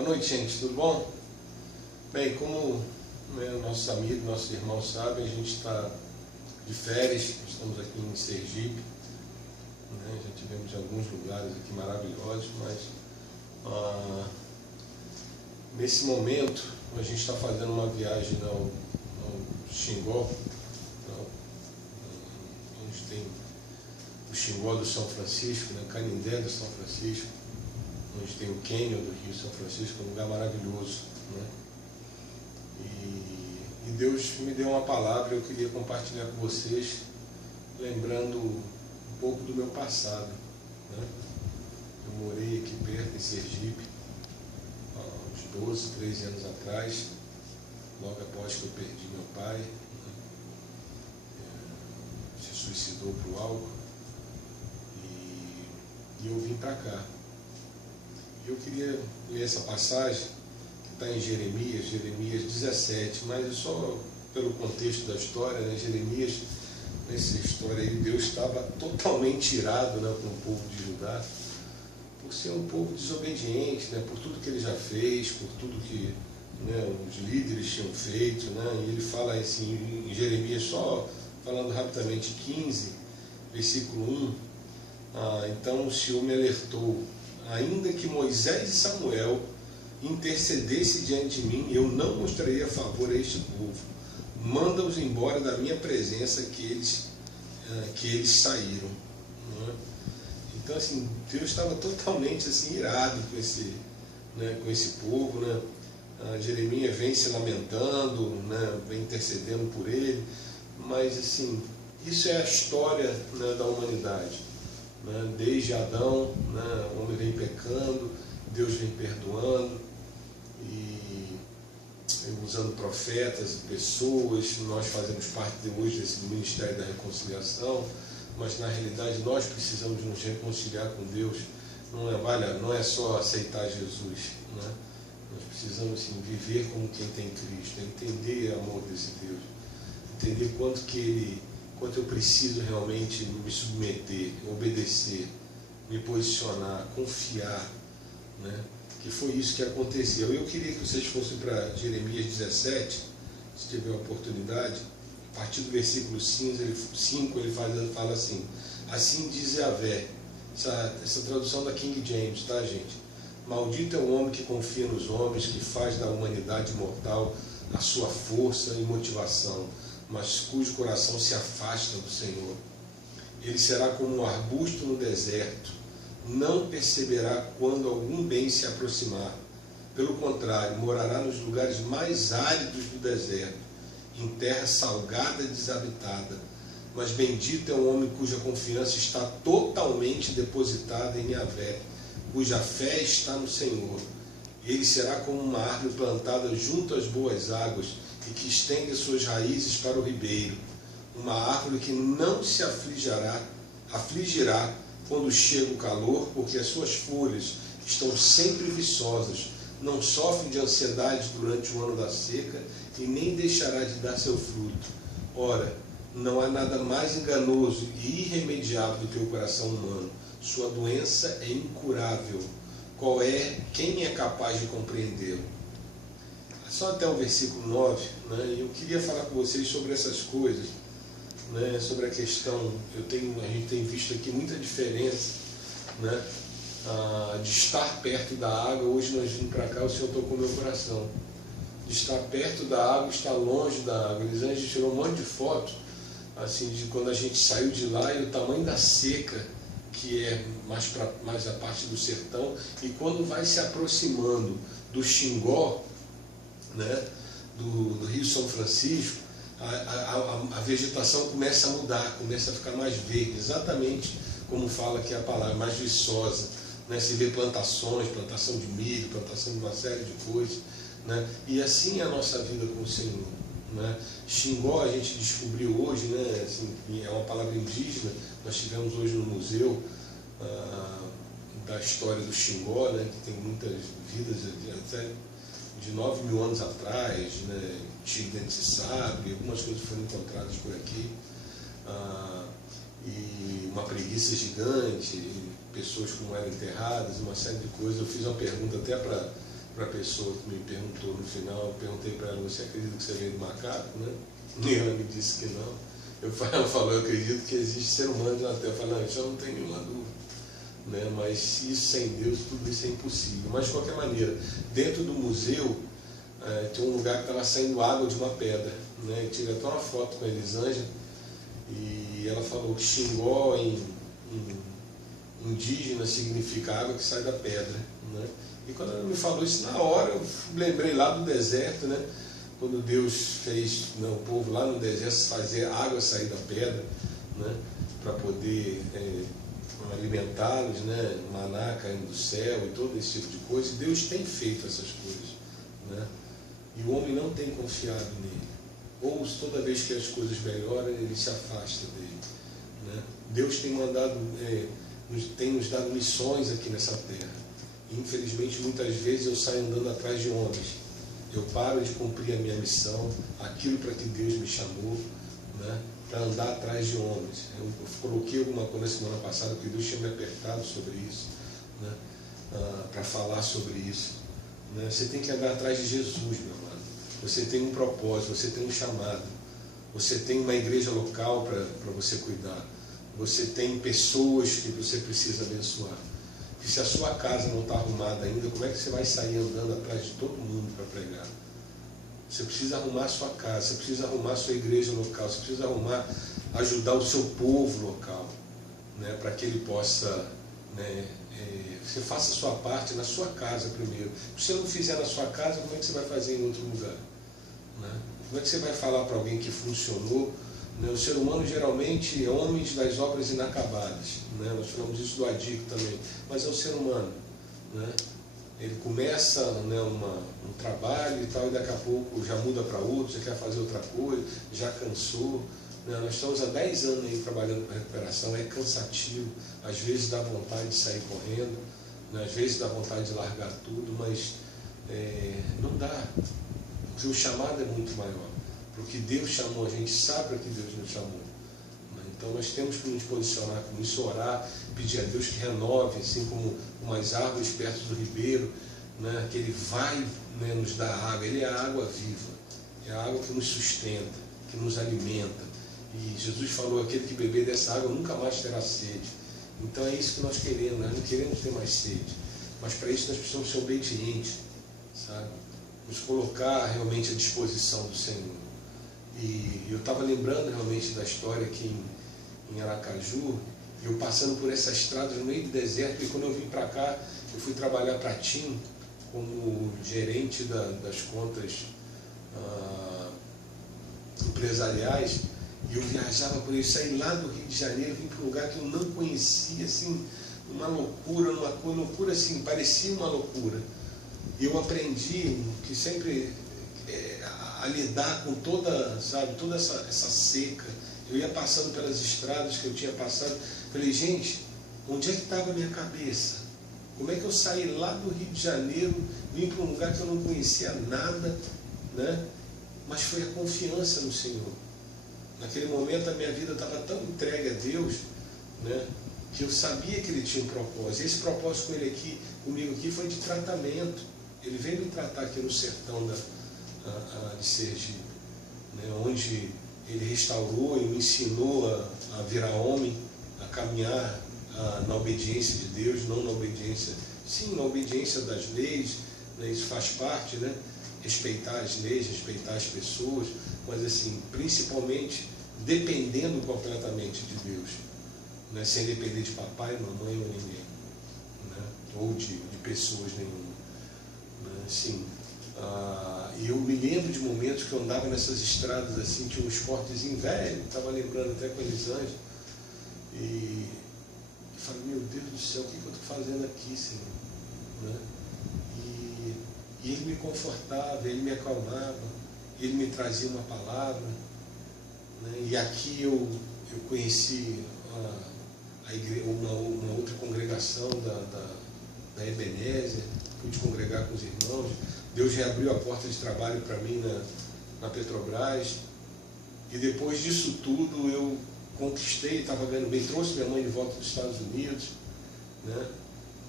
Boa noite, gente, tudo bom? Bem, como nossos amigos, nossos irmãos sabem, a gente está de férias, estamos aqui em Sergipe, já tivemos alguns lugares aqui maravilhosos, mas nesse momento a gente está fazendo uma viagem ao Xingó, onde tem o Xingó do São Francisco, Canindé do São Francisco, onde tem o Cânion do Rio São Francisco, um lugar maravilhoso. E Deus me deu uma palavra, eu queria compartilhar com vocês, lembrando um pouco do meu passado. Eu morei aqui perto, em Sergipe, há uns 12, 13 anos atrás, logo após que eu perdi meu pai, se suicidou para o álcool, e eu vim para cá. Eu queria ler essa passagem que está em Jeremias 17, mas só pelo contexto da história, Jeremias, nessa história aí, Deus estava totalmente irado com o povo de Judá, por ser um povo desobediente, por tudo que ele já fez, por tudo que os líderes tinham feito, e ele fala assim, em Jeremias, só falando rapidamente, 15, versículo 1, então o Senhor me alertou, ainda que Moisés e Samuel intercedessem diante de mim, eu não mostraria favor a este povo. Manda-os embora da minha presença, que eles saíram. Então, assim, Deus estava totalmente irado com esse povo. Jeremias vem se lamentando, vem intercedendo por ele, mas, assim, isso é a história da humanidade. Desde Adão, o homem vem pecando, Deus vem perdoando, e usando profetas e pessoas. Nós fazemos parte hoje desse ministério da reconciliação, mas na realidade nós precisamos nos reconciliar com Deus. Não é só aceitar Jesus, nós precisamos viver como quem tem Cristo, entender o amor desse Deus, entender quanto eu preciso realmente me submeter, obedecer, me posicionar, confiar, que foi isso que aconteceu. Eu queria que vocês fossem para Jeremias 17, se tiver a oportunidade, a partir do versículo 5 ele fala assim: assim diz Yahvé, essa tradução da King James, tá, gente? Maldito é o homem que confia nos homens, que faz da humanidade mortal a sua força e motivação, mas cujo coração se afasta do Senhor. Ele será como um arbusto no deserto, não perceberá quando algum bem se aproximar. Pelo contrário, morará nos lugares mais áridos do deserto, em terra salgada e desabitada. Mas bendito é o homem cuja confiança está totalmente depositada em Yahvé, cuja fé está no Senhor. Ele será como uma árvore plantada junto às boas águas, e que estende suas raízes para o ribeiro, uma árvore que não se afligirá quando chega o calor, porque as suas folhas estão sempre viçosas, não sofre de ansiedade durante o ano da seca, e nem deixará de dar seu fruto. Ora, não há nada mais enganoso e irremediável do que o coração humano. Sua doença é incurável. Quem é capaz de compreendê-lo? Só até o versículo 9, eu queria falar com vocês sobre essas coisas, sobre a questão, a gente tem visto aqui muita diferença, de estar perto da água. Hoje nós vimos para cá, o Senhor tocou meu coração, de estar perto da água, estar longe da água. A gente tirou um monte de foto, assim, de quando a gente saiu de lá e o tamanho da seca, que é mais a parte do sertão, e quando vai se aproximando do Xingó, do Rio São Francisco, a vegetação começa a mudar, começa a ficar mais verde, exatamente como fala aqui a palavra, mais viçosa, se vê plantação de milho, plantação de uma série de coisas, e assim é a nossa vida com o Senhor. Xingó, a gente descobriu hoje, é uma palavra indígena. Nós tivemos hoje no museu da história do Xingó, que tem muitas vidas até de 9 mil anos atrás, tinha dente de sabre, algumas coisas foram encontradas por aqui, e uma preguiça gigante, pessoas como eram enterradas, uma série de coisas. Eu fiz uma pergunta até para para a pessoa que me perguntou no final. Eu perguntei para ela: você acredita que você veio do macaco, né? E ela me disse que não. Ela falou: eu acredito que existe ser humano na Terra. Eu falei: não, isso eu não tenho nenhuma dúvida, né? Mas isso sem Deus, tudo isso é impossível. Mas de qualquer maneira, dentro do museu tinha um lugar que estava saindo água de uma pedra, né? Eu tirei até uma foto com a Elisângela, e ela falou que Xingó em indígena significa água que sai da pedra, né? E quando ela me falou isso, na hora eu lembrei lá do deserto, né? Quando Deus fez, né, o povo lá no deserto fazer água sair da pedra, né? Para poder alimentá-los, né? Maná caindo do céu e todo esse tipo de coisa. E Deus tem feito essas coisas, né? E o homem não tem confiado nele. Ou toda vez que as coisas melhoram, ele se afasta dele, né? Deus tem mandado, tem nos dado missões aqui nessa terra. E, infelizmente, muitas vezes eu saio andando atrás de homens. Eu paro de cumprir a minha missão, aquilo para que Deus me chamou, né? Para andar atrás de homens. Eu coloquei alguma coisa na semana passada, porque Deus tinha me apertado sobre isso, né? Para falar sobre isso, né? Você tem que andar atrás de Jesus, meu amado. Você tem um propósito, você tem um chamado, você tem uma igreja local para você cuidar, você tem pessoas que você precisa abençoar. E se a sua casa não está arrumada ainda, como é que você vai sair andando atrás de todo mundo para pregar? Você precisa arrumar a sua casa, você precisa arrumar a sua igreja local, você precisa ajudar o seu povo local, né, para que ele possa, né, você faça a sua parte na sua casa primeiro. Se você não fizer na sua casa, como é que você vai fazer em outro lugar, né? Como é que você vai falar para alguém que funcionou, né? O ser humano geralmente é homens das obras inacabadas, né? Nós falamos isso do Adico também, mas é o ser humano, né? Ele começa, né, um trabalho e tal, e daqui a pouco já muda para outro, já quer fazer outra coisa, já cansou, né? Nós estamos há 10 anos aí trabalhando com recuperação, é cansativo, às vezes dá vontade de sair correndo, né? Às vezes dá vontade de largar tudo, mas não dá, porque o chamado é muito maior, porque Deus chamou, a gente sabe para que Deus nos chamou, né? Então nós temos que nos posicionar com isso, orar, pedir a Deus que renove, assim como umas árvores perto do ribeiro, né? Que Ele vai, né, nos dar água. Ele é a água viva, é a água que nos sustenta, que nos alimenta. E Jesus falou: aquele que beber dessa água nunca mais terá sede. Então é isso que nós queremos, nós não queremos ter mais sede, mas para isso nós precisamos ser obedientes, sabe? Nos colocar realmente à disposição do Senhor. E eu estava lembrando realmente da história aqui em Aracaju, eu passando por essa estrada no meio do deserto, e quando eu vim para cá, eu fui trabalhar para TIM como gerente das contas empresariais, e eu viajava por aí, saí lá do Rio de Janeiro, vim para um lugar que eu não conhecia, assim, uma loucura, loucura assim, parecia uma loucura. E eu aprendi que sempre a lidar com toda essa seca. Eu ia passando pelas estradas que eu tinha passado, falei: gente, onde é que estava a minha cabeça? Como é que eu saí lá do Rio de Janeiro, vim para um lugar que eu não conhecia nada, né? Mas foi a confiança no Senhor. Naquele momento a minha vida estava tão entregue a Deus, né, que eu sabia que Ele tinha um propósito. Esse propósito comigo aqui foi de tratamento. Ele veio me tratar aqui no sertão de Sergipe, né, onde Ele restaurou e me ensinou a virar homem, a caminhar na obediência de Deus, não na obediência, sim, na obediência das leis, né, isso faz parte, né, respeitar as leis, respeitar as pessoas, mas assim, principalmente dependendo completamente de Deus, né, sem depender de papai, mamãe ou ninguém, né, ou de pessoas nenhuma, né, assim. E eu me lembro de momentos que eu andava nessas estradas assim, tinha um esportezinho velho, estava lembrando até com a Elisângela, e falei: meu Deus do céu, o que eu estou fazendo aqui, Senhor? Né? E Ele me confortava, Ele me acalmava, Ele me trazia uma palavra, né? E aqui eu conheci uma outra congregação da Ebenezer, pude congregar com os irmãos. Deus reabriu a porta de trabalho para mim na Petrobras, e depois disso tudo eu conquistei, estava ganhando bem, trouxe minha mãe de volta dos Estados Unidos, né?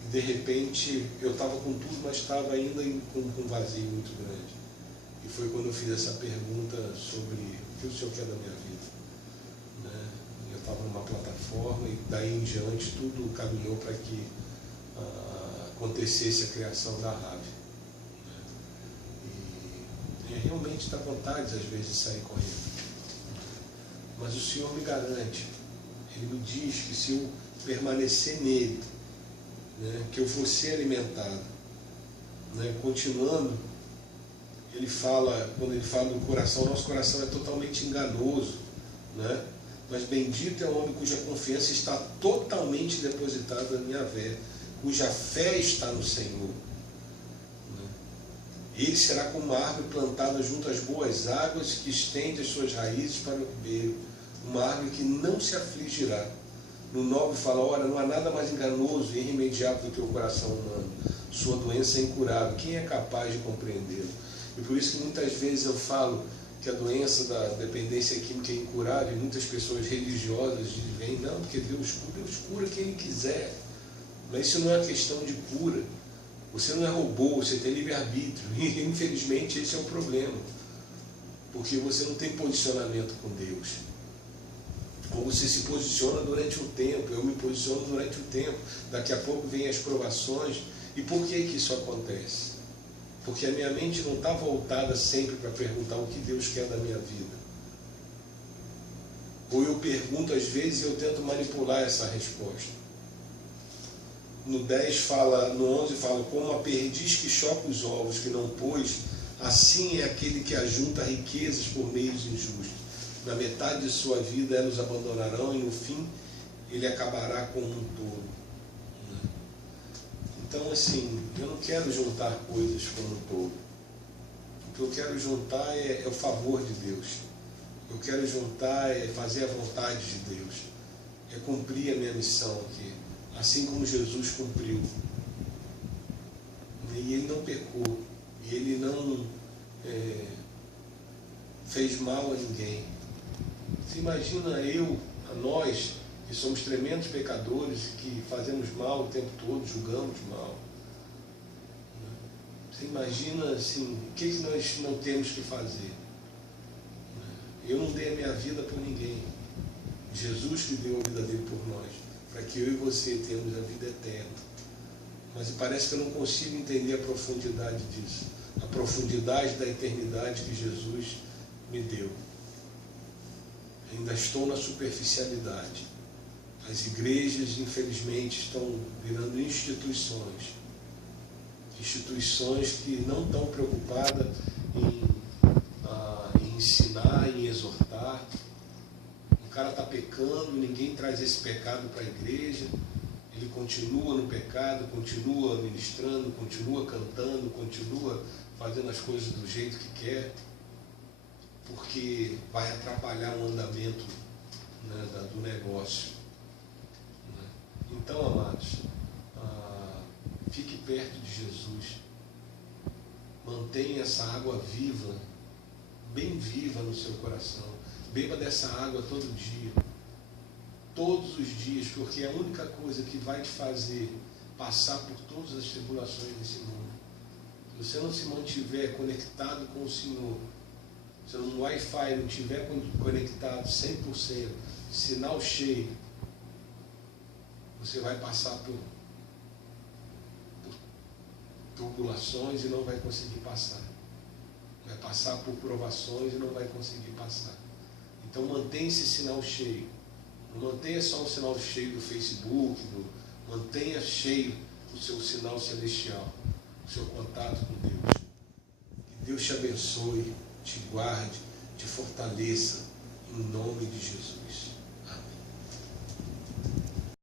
E de repente eu estava com tudo, mas estava ainda com um vazio muito grande. E foi quando eu fiz essa pergunta sobre o que o Senhor quer da minha vida, né? Eu estava numa plataforma e daí em diante tudo caminhou para que acontecesse a criação da RAV. E realmente dá vontade às vezes de sair correndo. Mas o Senhor me garante, Ele me diz que se eu permanecer nele, né, que eu vou ser alimentado, né, continuando, ele fala, quando ele fala do coração, nosso coração é totalmente enganoso, né? Mas bendito é o homem cuja confiança está totalmente depositada na minha fé, cuja fé está no Senhor. Né? Ele será como uma árvore plantada junto às boas águas, que estende as suas raízes para o ribeiro, uma árvore que não se afligirá. No 9 fala, ora, não há nada mais enganoso e irremediável do que o coração humano. Sua doença é incurável. Quem é capaz de compreendê-lo? E por isso que muitas vezes eu falo que a doença da dependência química é incurável, e muitas pessoas religiosas dizem, não, porque Deus cura quem Ele quiser. Mas isso não é uma questão de cura. Você não é robô, você tem livre-arbítrio. E infelizmente esse é o problema. Porque você não tem posicionamento com Deus. Ou você se posiciona durante um tempo, eu me posiciono durante um tempo, daqui a pouco vem as provações. E por que isso acontece? Porque a minha mente não está voltada sempre para perguntar o que Deus quer da minha vida. Ou eu pergunto às vezes e eu tento manipular essa resposta. No 10 fala, no 11 fala, como a perdiz que choca os ovos que não pôs, assim é aquele que ajunta riquezas por meios injustos. Na metade de sua vida elas abandonarão e no fim ele acabará com um todo. Então assim, eu não quero juntar coisas como um todo. O que eu quero juntar é o favor de Deus. Eu quero juntar é fazer a vontade de Deus. É cumprir a minha missão aqui. Assim como Jesus cumpriu. E Ele não pecou. E Ele não fez mal a ninguém. Você imagina nós, que somos tremendos pecadores, que fazemos mal o tempo todo, julgamos mal. Você imagina assim, o que nós não temos que fazer? Eu não dei a minha vida por ninguém. Jesus que deu a vida dele por nós, para que eu e você tenhamos a vida eterna. Mas parece que eu não consigo entender a profundidade disso, a profundidade da eternidade que Jesus me deu. Ainda estou na superficialidade. As igrejas, infelizmente, estão virando instituições. Instituições que não estão preocupadas em ensinar, em exortar. O cara está pecando, ninguém traz esse pecado para a igreja. Ele continua no pecado, continua ministrando, continua cantando, continua fazendo as coisas do jeito que quer, porque vai atrapalhar o andamento, né, do negócio. Então, amados, fique perto de Jesus. Mantenha essa água viva, bem viva no seu coração. Beba dessa água todo dia. Todos os dias, porque é a única coisa que vai te fazer passar por todas as tribulações desse mundo. Se você não se mantiver conectado com o Senhor, se o Wi-Fi não estiver conectado 100%, sinal cheio, você vai passar por tribulações e não vai conseguir passar. Vai passar por provações e não vai conseguir passar. Então mantenha esse sinal cheio. Não mantenha só o sinal cheio do Facebook, mantenha cheio o seu sinal celestial, o seu contato com Deus. Que Deus te abençoe, te guarde, te fortaleça, em nome de Jesus.